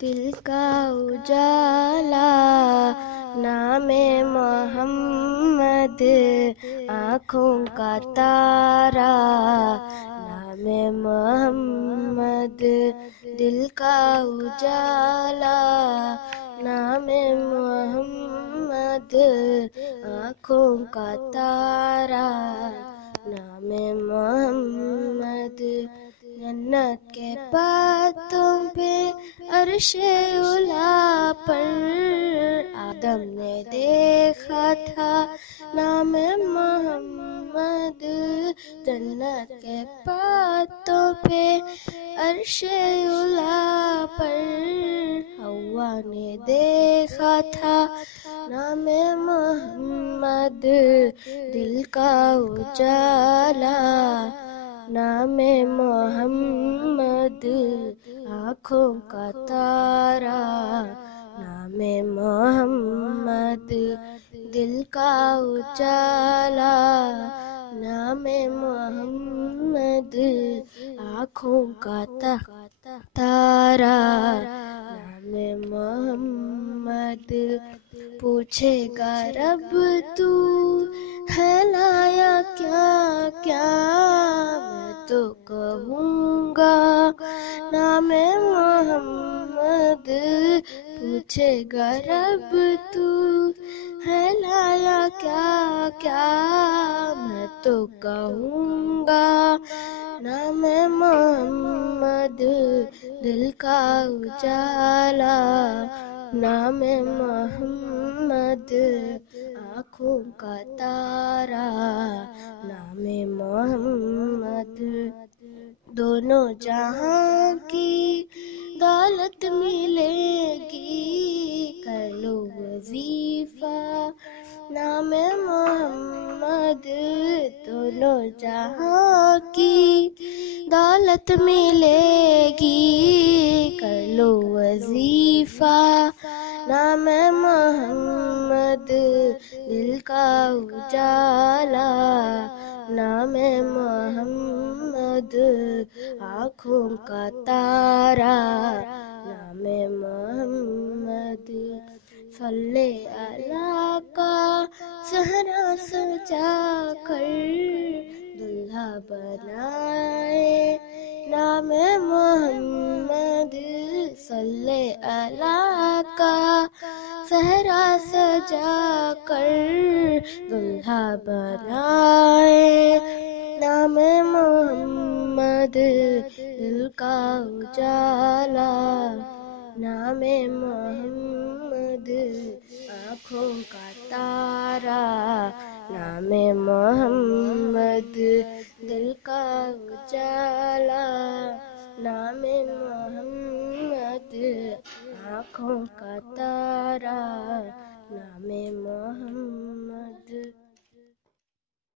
دل کا اجالا نام محمد، آنکھوں کا تارا نام محمد، دل کا اجالا نام محمد، آنکھوں کا تارا نام محمد، جنت کے باتوں پہ عرش اولا پر آدم نے دیکھا تھا نام محمد، جنت کے باتوں پہ عرش اولا پر حوا نے دیکھا تھا نام محمد، دل کا اجالا نام محمد، آنکھوں کا تارا نام محمد، دل کا اجالا نام محمد، آنکھوں کا تارا نام محمد، پوچھے گا رب تو ہے لایا کیا کیا، میں تو کہوں گا نام محمد، پوچھے گا رب تو ہے لایا کیا کیا، میں تو کہوں گا نام محمد، دل کا اجالا نام محمد، آنکھوں کا تارا نام محمد، دونوں جہاں کی دولت ملے گی، کر لو وظیفہ نام محمد، دونوں جہاں کی دولت ملے گی، کر لو وظیفہ نام محمد، دل کا اجالا نام محمد، آنکھوں کا تارا نام محمد، صلی اللہ کا صحرا سجا کر دلہا بنائے نام محمد، صلی اللہ کا صحرا سجا کر دلہا بنائے نام محمد، دل کا اجالا نام محمد، آنکھوں کا تارا نام محمد، دل کا اجالا نام محمد، آنکھوں کا تارا نام محمد۔